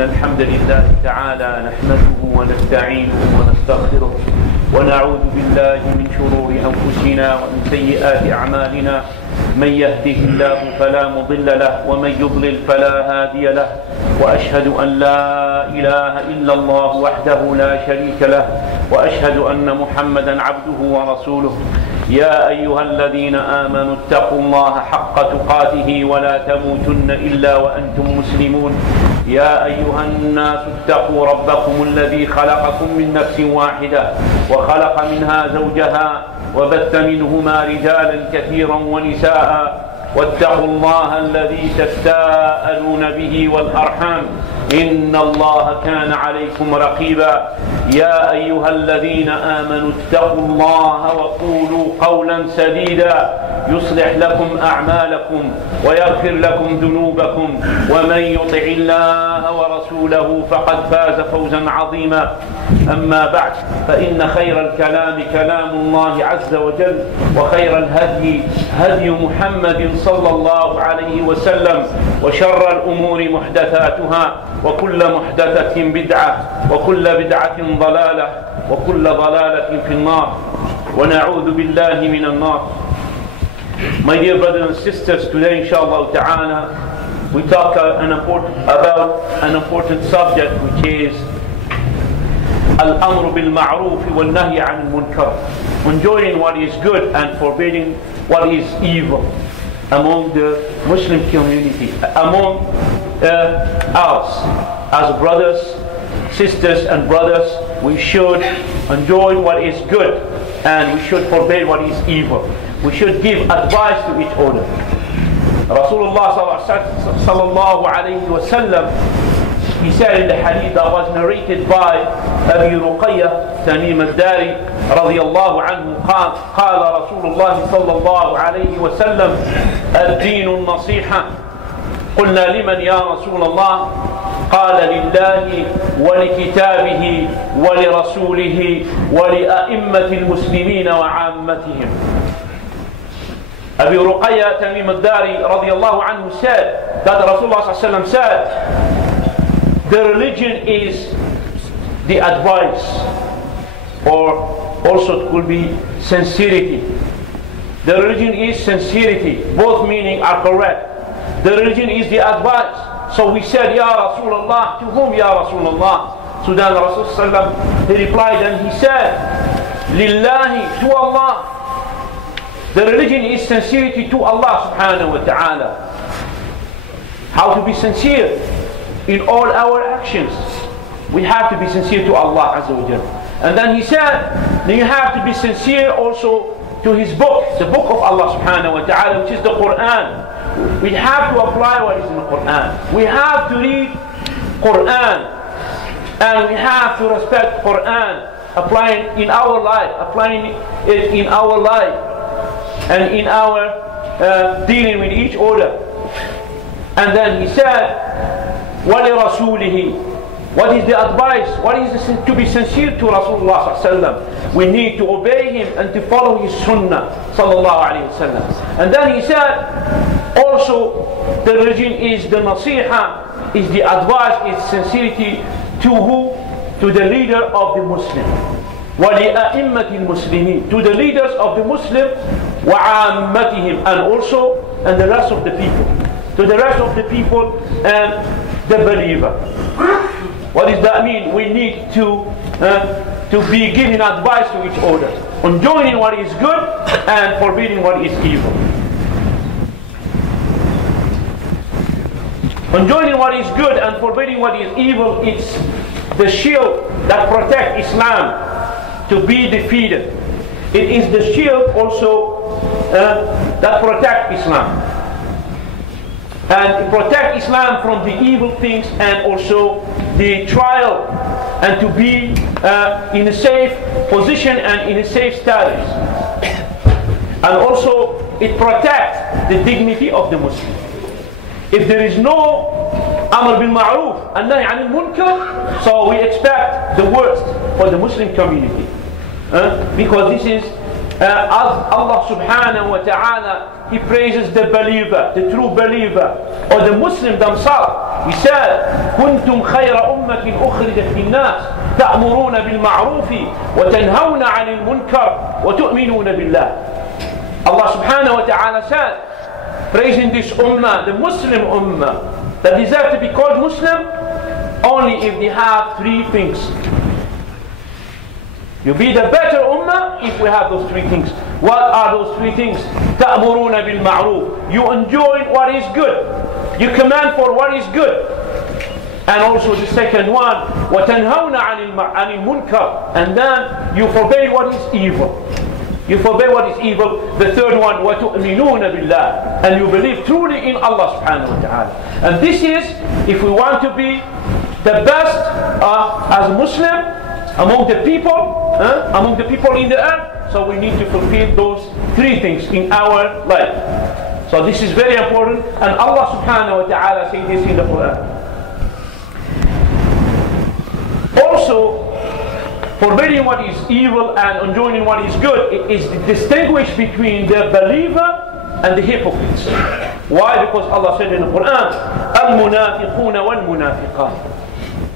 إن الحمد لله تعالى نحمده ونستعينه ونستغفره ونعوذ بالله من شرور أنفسنا ومن سيئات أعمالنا. من يهده الله فلا مضل له ومن يضلل فلا هادي له، وأشهد أن لا إله إلا الله وحده لا شريك له، وأشهد أن محمدا عبده ورسوله. يا أيها الذين آمنوا اتقوا الله حق تقاته ولا تموتن إلا وأنتم مسلمون. يا أيها الناس اتقوا ربكم الذي خلقكم من نفس واحدة وخلق منها زوجها وبث منهما رجالا كثيرا ونساء، واتقوا الله الذي تساءلون به والأرحام إن الله كان عليكم رقيبا. يا أيها الذين آمنوا اتقوا الله وقولوا قولا سديدا يصلح لكم أعمالكم ويغفر لكم ذنوبكم، ومن يطع الله ورسوله فقد فاز فوزا عظيما. أما بعد، فإن خير الكلام كلام الله عز وجل، وخير الهدي هدي محمد صلى الله عليه وسلم، وشر الأمور محدثاتها، وكل محدثة بدعة، وكل بدعة ضلالة، وكل ضلالة في النار، ونعوذ بالله من النار. My dear brothers and sisters, today inshallah ta'ala we talk about an important subject, which is Al-Amr bil-Ma'ruf wal-Nahy 'an al-Munkar, enjoining what is good and forbidding what is evil among the Muslim community, among us as brothers, sisters and brothers. We should enjoin what is good and we should forbid what is evil. We should give advice to each other. Rasulullah sallallahu alayhi wa sallam, he said in the hadith that was narrated by Abi Ruqayya Tamim al-Dari radiyallahu anhu, قال رسول الله صلى الله عليه وسلم الدين النصيحة. قلنا لمن يا رسول الله؟ قال لله ولكتابه ولرسوله ولأئمة المسلمين وعامتهم. Abi Ruqayya Tamim al-Dari radiyallahu anhu said that Rasulullah sallallahu alaihi wasallam said, the religion is the advice, or also it could be sincerity. The religion is sincerity. Both meaning are correct. The religion is the advice. So we said, Ya Rasulullah, to whom Ya Rasulullah? So then Rasulullah sallallahu alaihi wasallam, he replied and he said, Lillahi, to Allah. The religion is sincerity to Allah subhanahu wa ta'ala. How to be sincere? In all our actions we have to be sincere to Allah azza wa jalla. And then he said, then you have to be sincere also to his book, the book of Allah subhanahu wa ta'ala, which is the Quran. We have to apply what is in the Quran. We have to read Quran, and we have to respect Quran, applying in our life, applying it in our life and in our dealing with each other. And then he said, وَلِرَسُولِهِ. What is the advice? What is to be sincere to Rasulullah sallallahu alaihi wasallam? We need to obey him and to follow his sunnah sallallahu alaihi wasallam. And then he said, also the religion is the nasiha, is the advice, is sincerity to who? To the leader of the Muslim. وَلِأَئِمَّةِ الْمُسْلِمِينَ. To the leaders of the Muslim, وَعَامَّتِهِمْ, and also and the rest of the people. To the rest of the people and the believer. What does that mean? We need to be giving advice to each other, enjoining what is good and forbidding what is evil. Enjoining what is good and forbidding what is evil is the shield that protects Islam to be defeated. It is the shield also that protects Islam. And protect Islam from the evil things and also the trial, and to be in a safe position and in a safe status. And also it protects the dignity of the Muslim. If there is no Amr bil Ma'ruf and Nahy 'an al-Munkar, so we expect the worst for the Muslim community. Because this is as Allah subhanahu wa ta'ala he praises the believer, the true believer, or the Muslim themselves. He said, كنتم خير أمة أخرجت للناس تأمرون بالمعروف وتنهون عن المنكر وتؤمنون بالله. Allah subhanahu wa ta'ala said, praising this ummah, the Muslim ummah, that deserve to be called Muslim only if they have three things. You'll be the better ummah if we have those three things. What are those three things? تَأْمُرُونَ بِالْمَعْرُوفِ. You enjoin what is good. You command for what is good. And also the second one, وَتَنْهَوْنَ عَنِ الْمُنْكَرِ. And then you forbid what is evil. You forbid what is evil. The third one, وَتُؤْمِنُونَ بِاللَّهِ. And you believe truly in Allah subhanahu wa ta'ala. And this is, if we want to be the best as a Muslim, among the people in the earth, so we need to fulfill those three things in our life. So this is very important, and Allah subhanahu wa ta'ala says this in the Quran. Also, forbidding what is evil and enjoining what is good, it is distinguished between the believer and the hypocrites. Why? Because Allah said in the Quran, Al-Munafiqun wal-Munafiqat.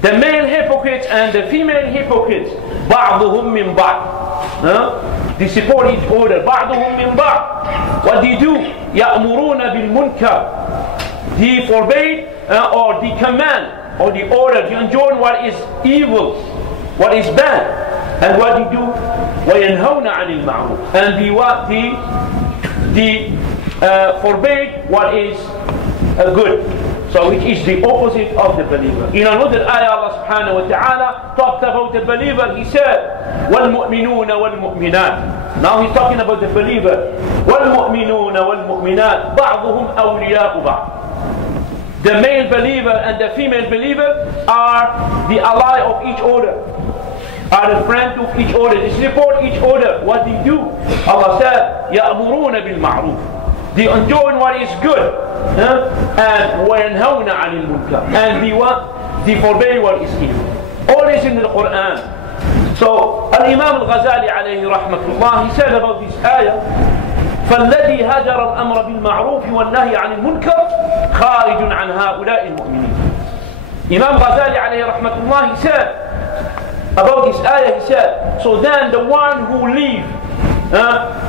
The male hypocrites and the female hypocrites, بعضهم من بعض. They support each other. بعضهم من بعض. What they do? يأمرون بالمنكر. They forbade or they command or they order, they enjoin what is evil, what is bad. And what they do? وينهون عن المعروف. And they forbade what is good. So which is the opposite of the believer. In another ayah, Allah subhanahu wa ta'ala talked about the believer. He said, وَالْمُؤْمِنُونَ وَالْمُؤْمِنَاتِ. Now he's talking about the believer. وَالْمُؤْمِنُونَ وَالْمُؤْمِنَاتِ بَعْضُهُمْ أَوْلِيَاءُ بَعْضٍ. The male believer and the female believer are the ally of each other, are the friend of each other. They support each other. What they do? Allah said, يَأْمُرُونَ بِالْمَعْرُوفِ. They enjoin what is good, and وَيَنْهَوْنَ عَنِ الْمُنْكَرِ. And they forbid what is evil. All is in the Quran. So Al-Imam Al-Ghazali alayhi rahmatullah, he said about this ayah, فَالَّذِي هَجَرَ الْأَمْرَ بِالْمَعْرُوفِ وَالنَّهْيَ عَنِ الْمُنْكَرِ خَارِجٌ عَنْ هَؤُلَاءِ الْمُؤْمِنِينَ. Imam Ghazali alayhi rahmatullah, he said about this ayah, he said, so then the one who leave,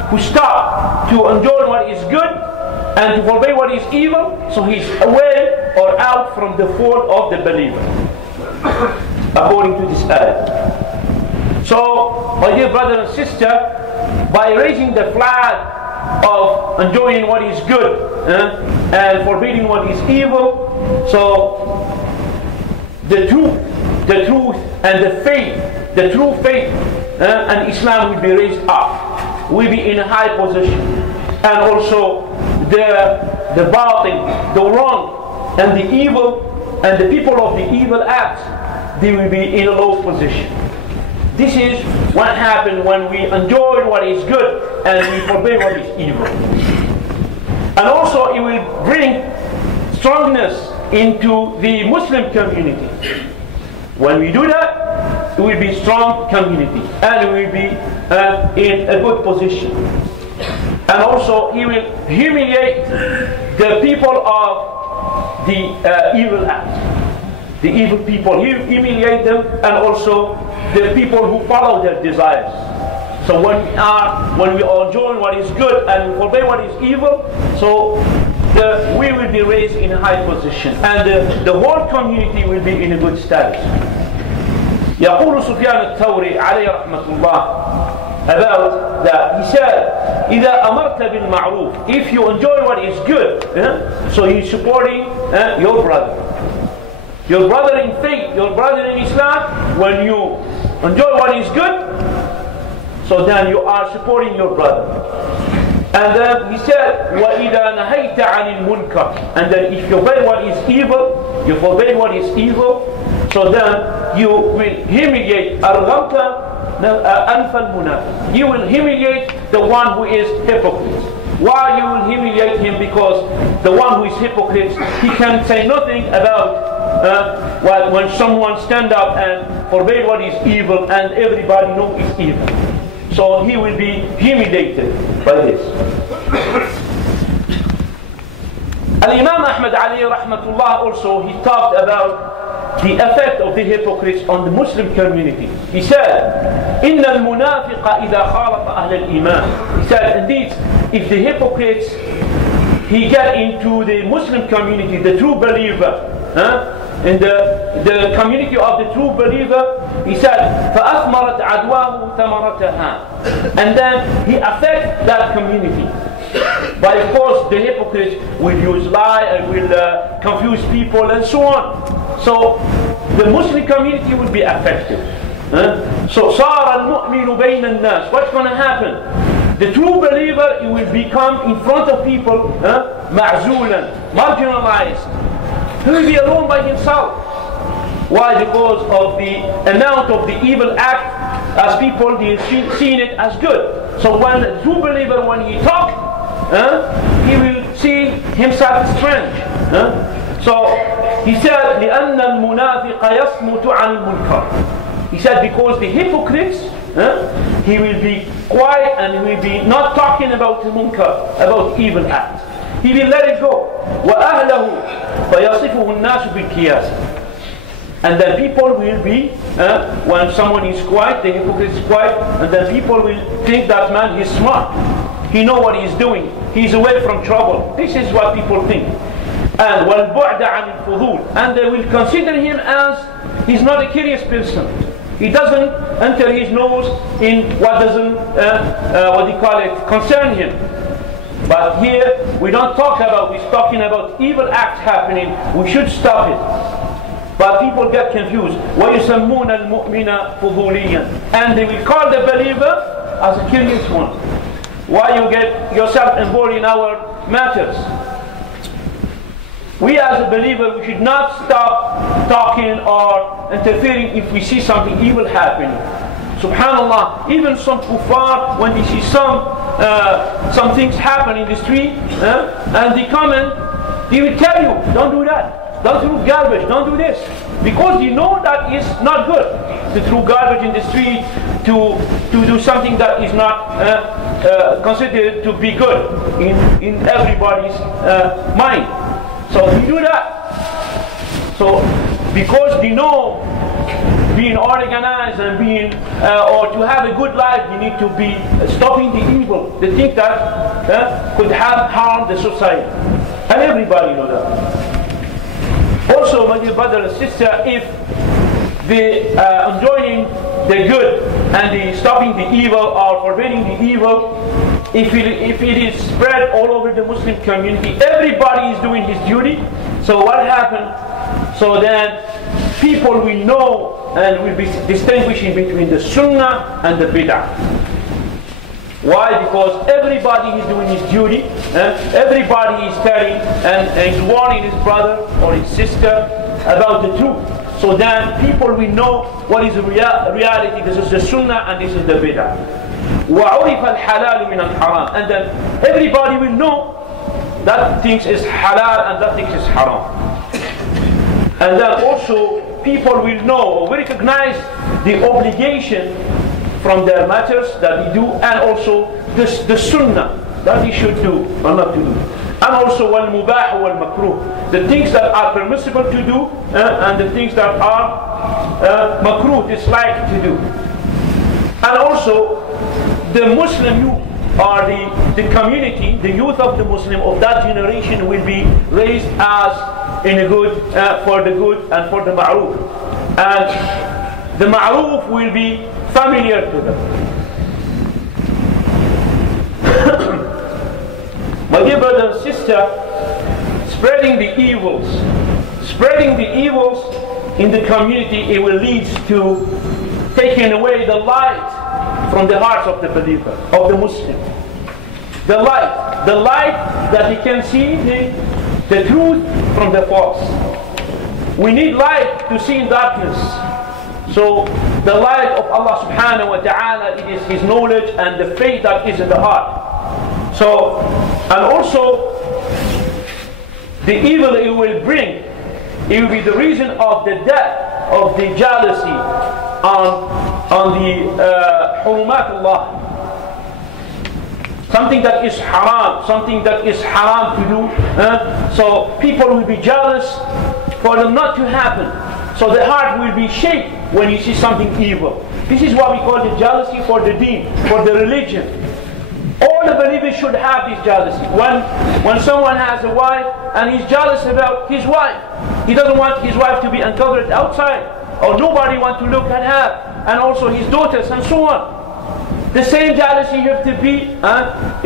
who stop to enjoy what is good and to forbid what is evil, so he's away or out from the fold of the believer, according to this ayah. So, my dear brother and sister, by raising the flag of enjoying what is good and forbidding what is evil, so the truth and the faith, the true faith and Islam will be raised up, will be in a high position, and also the batil, the wrong and the evil and the people of the evil acts, they will be in a low position. This is what happens when we enjoy what is good and we forbid what is evil. And also it will bring strongness into the Muslim community. When we do that, it will be a strong community and we will be in a good position. And also he will humiliate the people of the evil acts. The evil people, he will humiliate them, and also the people who follow their desires. So when we are enjoying what is good and we forbid what is evil, so we will be raised in a high position, and the whole community will be in a good status. يقول سفيان الثوري عليه رحمة الله about that, he said, إذا أمرت بالمعروف, if you enjoy what is good, so you're supporting your brother. Your brother in faith, your brother in Islam, when you enjoy what is good, so then you are supporting your brother. And then he said, وَإِذَا نَهَيْتَ عَنِ الْمُنْكَرِ, and then if you forbid what is evil, you forbid what is evil, so then you will humiliate أَرْغَمْتَ أَنْفَ الْمُنَافِقِ. You will humiliate the one who is hypocrite. Why you will humiliate him? Because the one who is hypocrite, he can say nothing about when someone stand up and forbid what is evil and everybody knows is evil. So he will be humiliated by this. Al-Imam Ahmad alayhi rahmatullah also, he talked about the effect of the hypocrites on the Muslim community. He said, إِنَّ الْمُنَافِقَ إِذَا خَالَطَ أَهْلَ الْإِيمَانِ. He said, indeed, if the hypocrites, he get into the Muslim community, the true believer, in the community of the true believer, he said, فَأَثْمَرَتْ عَدْوَاهُ ثَمَرَتَهَا. And then he affects that community. But of course, the hypocrites will use lie and will confuse people and so on. So the Muslim community will be affected. So صار المؤمن بين الناس. What's going to happen? The true believer, he will become in front of people معزولا, marginalized. He will be alone by himself. Why? Because of the amount of the evil act, as people they seen it as good. So when the true believer, when he talks, he will see himself strange. So he said, لأن المنافق يصمت عن المنكر. He said because the hypocrites, he will be quiet and he will be not talking about the munkar, about evil acts. He will let it go. وأهله فيصفه الناس بالكياس. And then people will be, when someone is quiet, the hypocrite is quiet, and then people will think that man is smart. He knows what he's doing. He's away from trouble. This is what people think. And وَالْبُعْدَ عَنِ الْفُضُولِ. And they will consider him as he's not a curious person. He doesn't enter his nose in what doesn't, what they call it, concern him. But here, we don't talk about, we're talking about evil acts happening. We should stop it. But people get confused. وَيُسَمُّونَ الْمُؤْمِنَ فُضُولِيًّا. And they will call the believer as a curious one. Why you get yourself involved in our matters? We as a believer, we should not stop talking or interfering if we see something evil happening. Subhanallah, even some kuffar, when they see some things happen in the street, and they come and they will tell you, don't do that. Don't throw garbage, don't do this. Because you know that is not good. To throw garbage in the street, to do something that is not considered to be good in everybody's mind. So you do that. So because you know being organized and being or to have a good life, you need to be stopping the evil, the things that could have harmed the society. And everybody knows that. Also, my dear brother and sister, if the enjoining the good and the stopping the evil or forbidding the evil, if it is spread all over the Muslim community, everybody is doing his duty. So what happened? So then people will know and will be distinguishing between the Sunnah and the Bid'ah. Why? Because everybody is doing his duty, everybody is telling and warning his brother or his sister about the truth. So then people will know what is the reality. This is the Sunnah and this is the Bid'ah. وَعُرِفَ الْحَلَالُ مِنَ الْحَرَامِ. And then everybody will know that things is halal and that things is haram. And then also people will know or recognize the obligation from their matters that they do, and also the sunnah that they should do or not to do. And also wal-mubah wal-makruh, the things that are permissible to do and the things that are makruh, disliked to do. And also the Muslim youth or the community, the youth of the Muslim of that generation will be raised as in a good, for the good and for the ma'ruf. And the ma'ruf will be familiar to them. My dear brother and sister, spreading the evils in the community, it will lead to taking away the light from the hearts of the believer, of the Muslim. The light that he can see the truth from the false. We need light to see in darkness. So the light of Allah subhanahu wa ta'ala, it is His knowledge and the faith that is in the heart. So, and also the evil it will bring, it will be the reason of the death of the jealousy on the hurumat Allah. something that is haram, something that is haram to do. So people will be jealous for them not to happen. So the heart will be shaken when you see something evil. This is what we call the jealousy for the deen, for the religion. All the believers should have this jealousy. When someone has a wife and he's jealous about his wife, he doesn't want his wife to be uncovered outside, or nobody wants to look at her, and also his daughters and so on. The same jealousy you have to be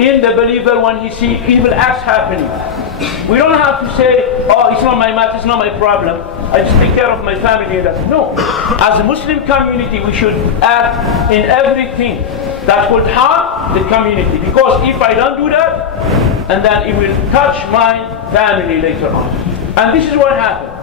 in the believer when he sees evil acts happening. We don't have to say, oh, it's not my matter, it's not my problem, I just take care of my family. No. As a Muslim community, we should act in everything that would harm the community. Because if I don't do that, and then it will touch my family later on. And this is what happened.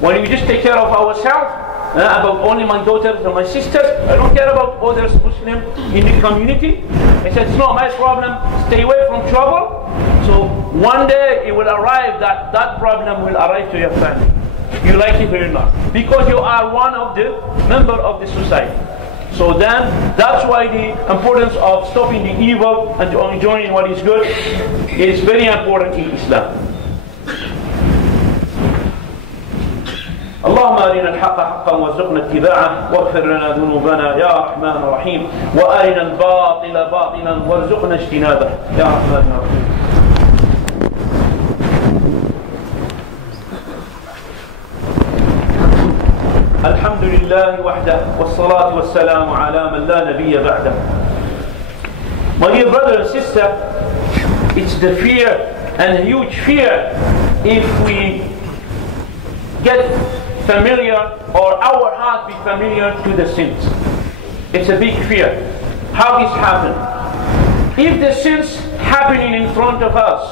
When we just take care of ourselves, about only my daughters and my sisters, I don't care about others Muslim in the community. I said, it's not my problem, stay away from trouble. So one day it will arrive that problem will arrive to your family. You like it or not. Because you are one of the member of the society. So then, that's why the importance of stopping the evil and enjoying what is good is very important in Islam. اللهم أرنا الحق حقا وارزقنا اتباعه واغفر لنا ذنوبنا يا رحمن الرحيم وأرنا الباطل باطلا وارزقنا اجتنابه يا رحمن الرحيم. الحمد لله وحده والصلاة والسلام على من لا نبي بعده. My dear brother and sister, it's the fear and huge fear if we get familiar or our heart be familiar to the sins. It's a big fear. How this happen? If the sins happening in front of us,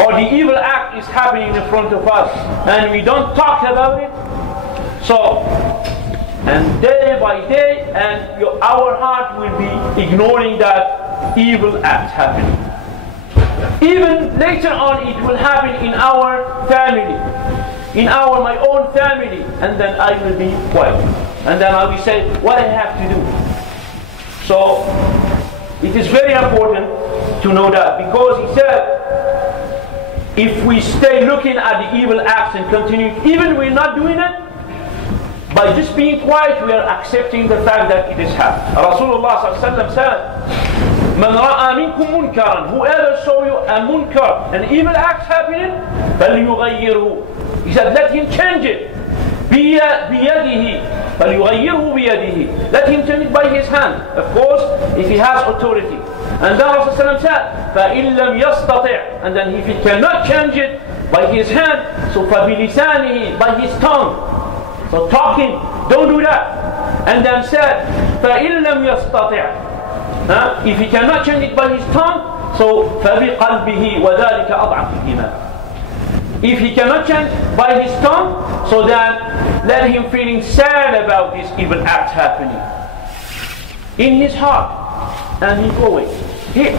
or the evil act is happening in front of us, and we don't talk about it, so, and day by day, and our heart will be ignoring that evil act happening. Even later on, it will happen in our family, in my own family, and then I will be quiet. And then I will say what I have to do. So, it is very important to know that, because he said, if we stay looking at the evil acts and continue, even we're not doing it, by just being quiet, we are accepting the fact that it is happening. Rasulullah said, "Man ra'a minkum munkaran," whoever saw you a munkar, an evil act happening, فَلْيُغَيِّرْهُ. He said, let him change it. بِيَدِهِ فَلْيُغَيِّرْهُ بِيَدِهِ. Let him change it by his hand. Of course, if he has authority. And then Rasulullah said, فَإِن لَمْ يَسْتَطِعْ. And then if he cannot change it by his hand, so فَبِلِسَانِهِ, by his tongue. So talking, don't do that. And then said, فَإِن لَمْ يَسْتَطِعْ. If he cannot change it by his tongue, so فَبِقَلْبِهِ وَذَلِكَ أَضْعَفُ الْإِيمَانِ. If he cannot change by his tongue, so then let him feeling sad about this evil act happening in his heart, and he go away.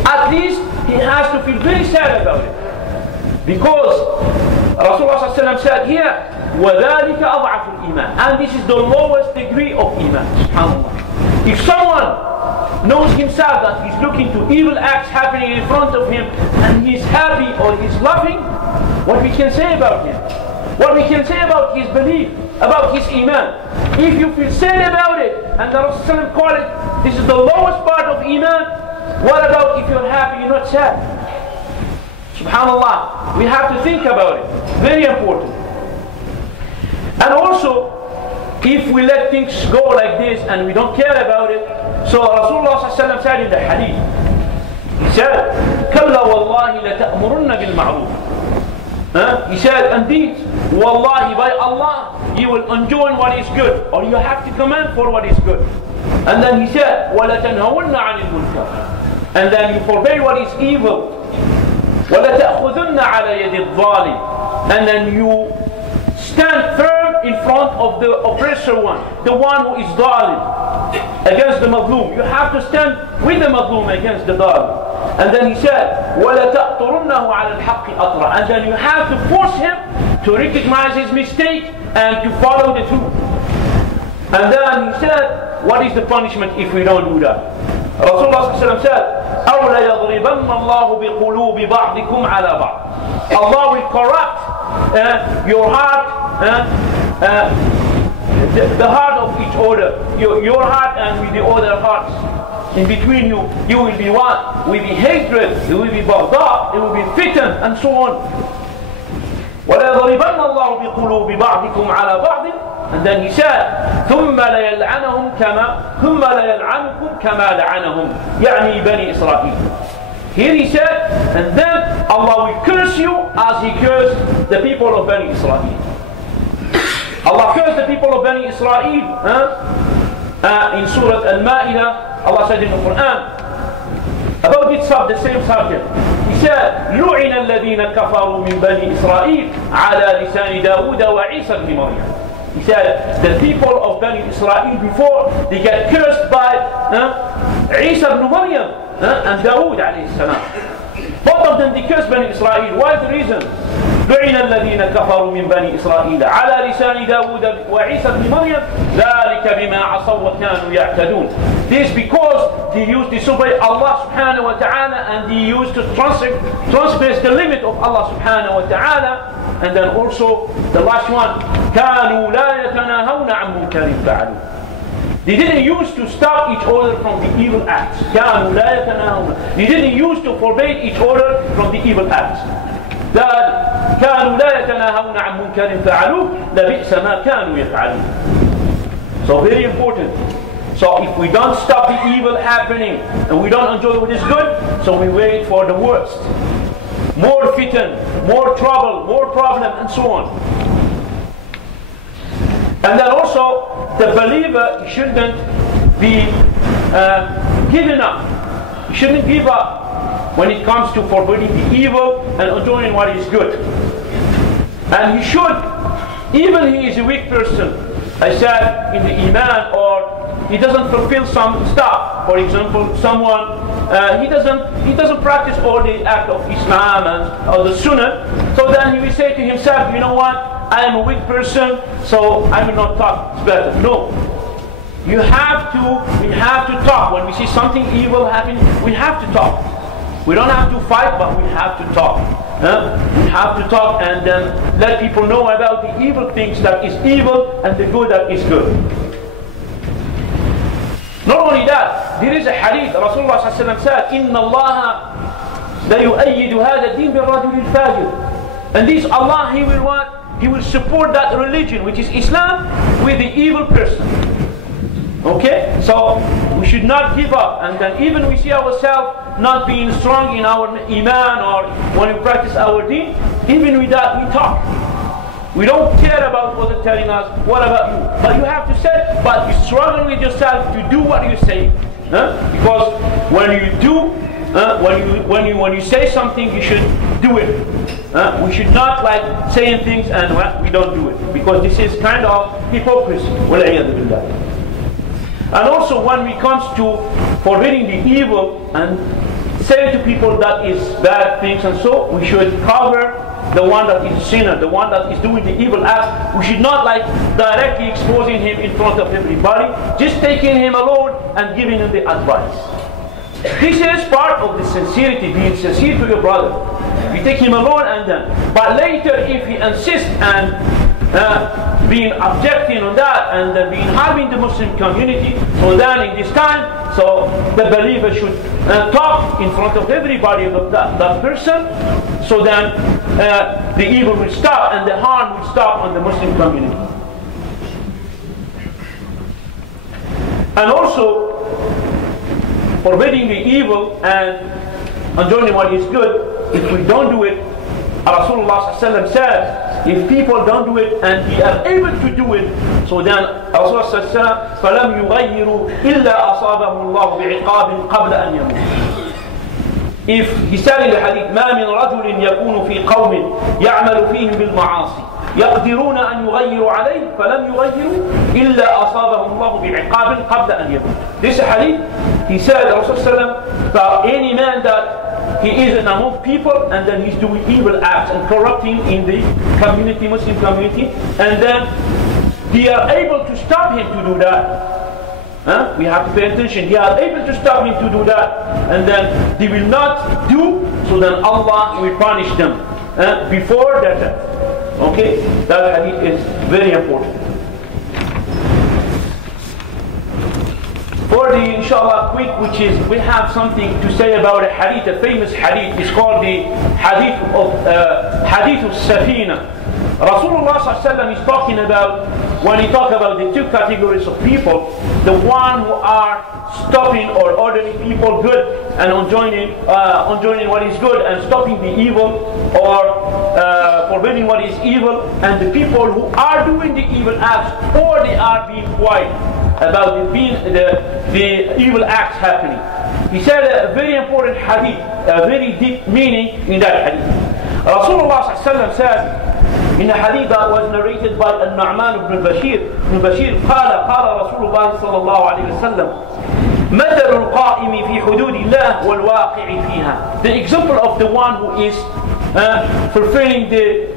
At least he has to feel very sad about it, because Rasulullah ﷺ said here, وَذَلِكَ أَضْعَفُ الْإِيمَانِ. And this is the lowest degree of Iman. SubhanAllah. If someone knows himself that he's looking to evil acts happening in front of him, and he's happy or he's laughing, what we can say about him? What we can say about his belief, about his Iman? If you feel sad about it, and the Rasul called it, this is the lowest part of Iman, what about if you're happy, you're not sad? SubhanAllah, we have to think about it. Very important. And also, if we let things go like this and we don't care about it, so Rasulullah said in the hadith, he said, كَلَّا وَاللَّهِ لَتَأْمُرُنَّ بِالْمَعْرُوفِ. He said, indeed, wallahi, by Allah, you will enjoin what is good, or you have to command for what is good. And then he said, وَلَتَنْهَوُنَّ عَنِ الْمُنْكَرِ. And then you forbade what is evil. وَلَتَأْخُذُنَّ عَلَى يَدِ الظَّالِمِ. And then you stand firm in front of the oppressor one, the one who is dhalim, against the madloom. You have to stand with the madloom against the dhalim. And then he said, وَلَتَأْطُرُنَّهُ عَلَى الْحَقِّ أَطْرًا. And then you have to force him to recognize his mistake and to follow the truth. And then he said, what is the punishment if we don't do that? Rasulullah said, أَوْ أو ليضربن الله بقلوب بعضكم على بعض. Allah will corrupt your heart, the heart of each other, your heart and with the other hearts. In between you will be what? Will be hatred, there will be baghdad, there will be fitan, and so on. وَلَيَضْرِبَنَّ اللَّهُ بِقُلُوبِ بَعْضِكُمْ عَلَى بَعْضٍ. And then he said, ثُمَّ لَيَلْعَنُكُمْ كَمَا لَعَنَهُمْ يعني بني إسرائيل. Here he said, and then Allah will curse you as he cursed the people of Bani Israel. Allah cursed the people of Bani Israel in Surah Al-Ma'idah. Allah said in the Quran about the same subject. He said, لُعِنَ الَّذِينَ كَفَرُوا مِنْ بَنِي إِسْرَائِيلَ عَلَى لِسَانِ دَاوُودَ وَعِيسَى بْنِ مَرْيَمَ. He said, the people of Bani Israel before, they get cursed by Isa ibn Maryam and Dawood alayhi salam. Both of them they cursed Bani Israel. Why the reason? لُعِنَ الَّذِينَ كَفَرُوا مِنْ بَنِي إِسْرَائِيلَ عَلَى لِسَانِ دَاوُودَ وَعِيسَى بْنِ مَرْيَمَ ذَلِكَ بِمَا عَصَوْا وَكَانُوا يَعْتَدُونَ. This because they used to disobey Allah subhanahu wa ta'ala, and they used to transgress the limit of Allah subhanahu wa ta'ala. And then also the last one, كَانُوا لَا يَتَنَاهَوْنَ عَنْ مُنْكَرٍ فَعَلُوا. They didn't use to stop each other from the evil acts. كَانُوا لَا يَتَنَاهَوْنَ. They didn't use to forbid each other from the evil acts. That كَانُوا لَا يَتَنَاهَوْنَ عَنْ مُنْكَرٍ فَعَلُوا لَبِئْسَ مَا كَانُوا يَفْعَلُونَ. So very important. So if we don't stop the evil happening and we don't enjoy what is good, so we wait for the worst. More fitan, more trouble, more problem, and so on. And then also, the believer shouldn't be giving up. He shouldn't give up when it comes to forbidding the evil and enjoying what is good. And he should, even he is a weak person, I said in the Iman, or he doesn't fulfill some stuff. For example, someone he doesn't practice all the act of Islam and or the Sunnah. So then he will say to himself, you know what? I am a weak person, so I will not talk. It's better. No. We have to talk. When we see something evil happening, we have to talk. We don't have to fight, but we have to talk. We have to talk and then let people know about the evil things that is evil and the good that is good. Not only that, there is a hadith. Rasulullah said, إِنَّ اللَّهَ لَيُؤَيِّدُ هَذَا الدِّينَ بِالرَّجُلِ الْفَاجِرِ. And this Allah, He will what? He will support that religion, which is Islam, with the evil person. Okay? So, we should not give up. And then even we see ourselves not being strong in our Iman or when we practice our deen, even with that we talk. We don't care about what they're telling us, what about you? But you have to say, but you struggle with yourself to do what you say. Because when you do, when you say something, you should do it. We should not like saying things and we don't do it. Because this is kind of hypocrisy. And also when it comes to forbidding the evil and saying to people that is bad things and so, we should cover the one that is sinner, the one that is doing the evil act. We should not like directly exposing him in front of everybody, just taking him alone and giving him the advice. This is part of the sincerity, being sincere to your brother. You take him alone and then, but later if he insists and being objecting on that and being harming the Muslim community, so then in this time, so the believer should talk in front of everybody of that person, so then the evil will stop and the harm will stop on the Muslim community. And also forbidding the evil and enjoying what is good. If we don't do it, Rasulullah says, if people don't do it and they are able to do it, so then Rasulullah says, فَلَمْ يُغَيِّرُوا إِلَّا أَصَابَهُ اللَّهُ بِعِقَابٍ قَبْلَ أَنْ يَمُوتُ. If he said in the hadith, مَا مِنْ رَجُلٍ يَكُونُ فِي قَوْمٍ يَعْمَلُ فِيهِمْ بِالْمَعَاصِي يَقْدِرُونَ أَنْ يُغَيِّرُوا عَلَيْهِ فَلَمْ يُغَيِّرُوا إِلَّا أَصَابَهُم اللَّهُ بِعِقَابٍ قَبْلَ أَنْ يَمُوتُ. This hadith, he said, Rasulullah, that any man that he is among people and then he's doing evil acts and corrupting in the community, Muslim community, and then they are able to stop him to do that. We have to pay attention. They are able to stop him to do that, and then they will not do, so then Allah will punish them before their death. Okay? That hadith is very important. For the inshallah quick, which is, we have something to say about a hadith, a famous hadith. It's called the hadith of s.a.w. Rasulullah ﷺ is talking about, when he talks about the two categories of people, the one who are stopping or ordering people good and enjoining what is good and stopping the evil, or forbidding what is evil, and the people who are doing the evil acts, or they are being quiet about the evil acts happening. He said a very important hadith, a very deep meaning in that hadith. Rasulullah ﷺ said, in a hadith that was narrated by Al-Imran ibn Bashir, قال رسول الله صلى الله عليه وسلم مثل القائم في حدود الله والواقع فيها. The example of the one who is fulfilling the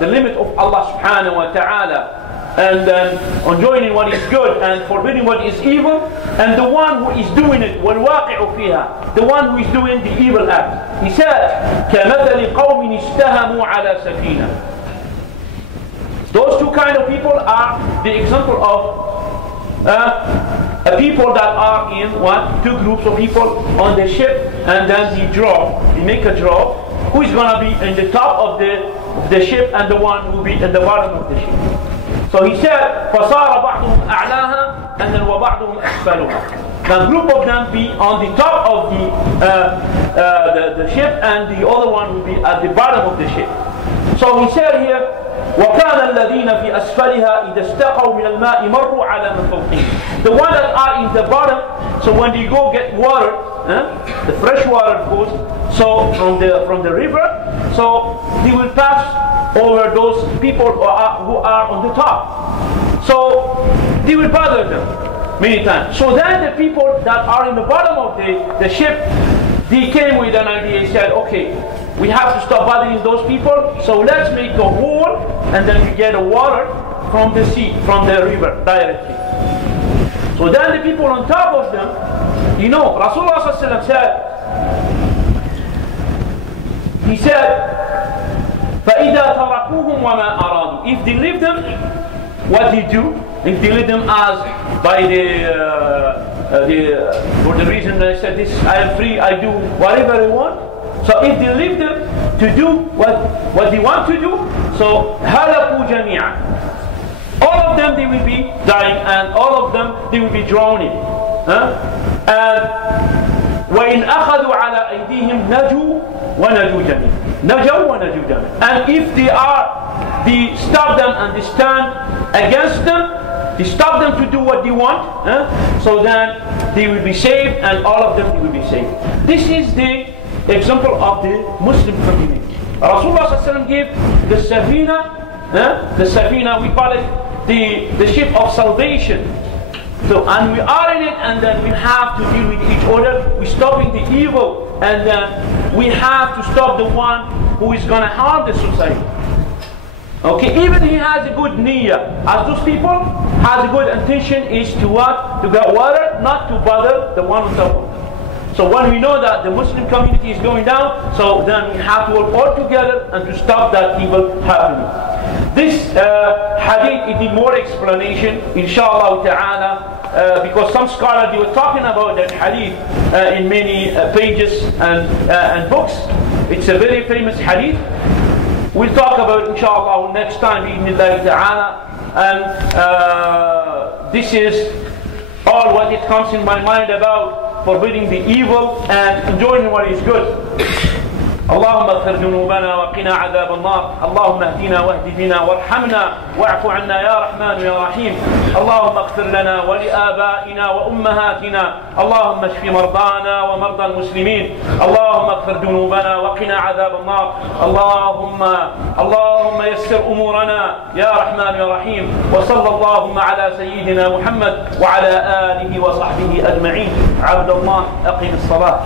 limit of Allah subhanahu wa ta'ala, and then enjoining what is good and forbidding what is evil, and the one who is doing it, وَالْوَاقِعُ فِيهَا, the one who is doing the evil act. He said, كَمَثَلِ قَوْمٍ اشْتَهَمُوا عَلَى سَفِينَةٍ. Those two kind of people are the example of people that are in two groups of people on the ship, and then they make a draw. Who is going to be in the top of the ship, and the one who will be in the bottom of the ship. So he said, فَصَارَ بَعْضُهُمْ أَعْلَاهَا, and then وَبَعْضُهُمْ أَسْفَلُهَا. The group of them be on the top of the ship, and the other one will be at the bottom of the ship. So he said here, وَكَانَ الَّذِينَ فِي أَسْفَلِهَا إِذَا اسْتَقَوْا مِنَ الْمَاءِ مَرُّوا عَلَى مَنْ فَوْقِهِمْ. The one that are in the bottom, so when they go get water, the fresh water goes, so from the river, so they will pass over those people who are on the top. So they will bother them many times. So then the people that are in the bottom of the ship, they came with an idea. He said, okay, we have to stop bothering those people, so let's make a hole, and then we get the water from the sea, from the river directly. So then the people on top of them, Rasulullah said, he said, فَإِذَا تَرَكُوهُمْ وَمَا أَرَادُوا. If they leave them, what they do? If they leave them as by for the reason that I said this, I am free, I do whatever I want. So if they leave them to do what they want to do, so هَلَكُوا جَمِيعًا. All of them, they will be dying, and all of them, they will be drowning. And وَإِنْ أَخَذُوا عَلَىٰ أَيْدِيهِمْ نَجُوا وَنَجُوا جَمِيعًا. نَجَوْا وَنَجُوا جَمِيعًا. And if they stop them and they stand against them, they stop them to do what they want, so then they will be saved, and all of them they will be saved. This is the example of the Muslim community. Rasulullah ﷺ gave the Safina, we call it the ship of salvation. So, and we are in it, and then we have to deal with each other. We're stopping the evil, and then we have to stop the one who is going to harm the society. Okay, even he has a good niyyah, as those people has a good intention, is to what? To get water, not to bother the one on top of them. So when we know that the Muslim community is going down, so then we have to work all together and to stop that evil happening. This hadith, it need more explanation, inshallah ta'ala, because some scholars, they were talking about that hadith in many pages and books. It's a very famous hadith. We'll talk about it, inshallah, next time, bi'idhnillahi ta'ala. And this is all what it comes in my mind about forbidding the evil and enjoying what is good. اللهم اغفر ذنوبنا وقنا عذاب النار. اللهم اهدنا واهد بنا وارحمنا واعف عنا يا رحمن يا رحيم. اللهم اغفر لنا ولآبائنا وأمهاتنا. اللهم اشف مرضانا ومرضى المسلمين. اللهم اغفر ذنوبنا وقنا عذاب النار. اللهم يسر أمورنا يا رحمن يا رحيم. وصلى اللهم على سيدنا محمد وعلى آله وصحبه أجمعين. عبد الله أقم الصلاة.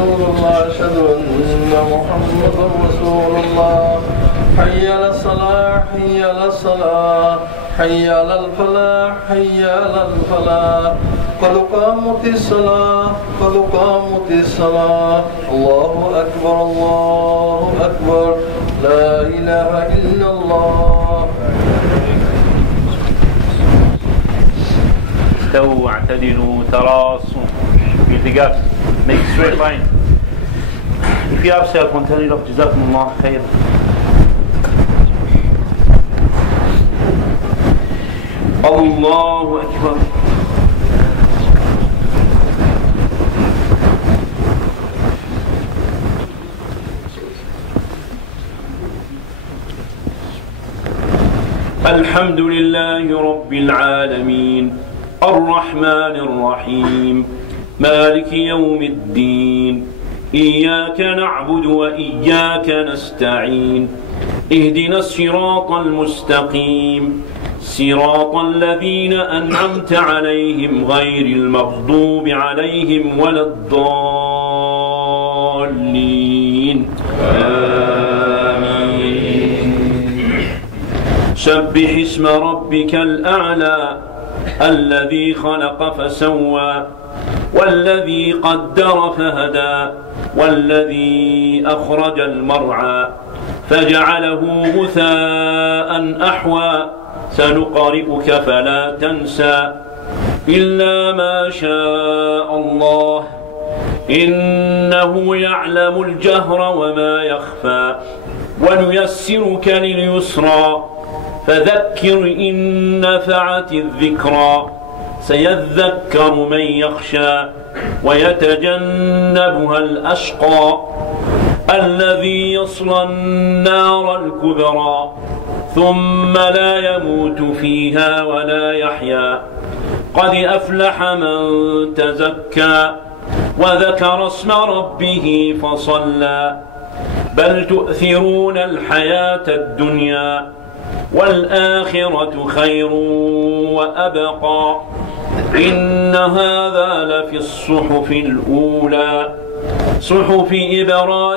رسول الله أشهد أن محمدا رسول الله حي على الصلاة حي على الصلاة حي على الفلاح حي على الفلاح قد قامت الصلاة قد قامت الصلاة الله أكبر الله أكبر لا إله إلا الله. استووا واعتدلوا تراصوا. With the gaps, make a straight line. If you have self-control, turn it off. Jazakumullah khair. Allahu Akbar. الحمد لله رب العالمين الرحمن الرحيم مالك يوم الدين إياك نعبد وإياك نستعين اهدنا الصراط المستقيم صراط الذين أنعمت عليهم غير المغضوب عليهم ولا الضالين آمين. سبح اسم ربك الأعلى الذي خلق فسوى والذي قدر فهدى والذي أخرج المرعى فجعله غثاء أحوى سنقرئك فلا تنسى إلا ما شاء الله إنه يعلم الجهر وما يخفى ونيسرك لليسرى فذكر إن نفعت الذكرى سيذكر من يخشى ويتجنبها الأشقى الذي يصلى النار الكبرى ثم لا يموت فيها ولا يحيا قد أفلح من تزكى وذكر اسم ربه فصلى بل تؤثرون الحياة الدنيا والآخرة خير وأبقى إن هذا لفي الصحف الأولى صحف إبراهيم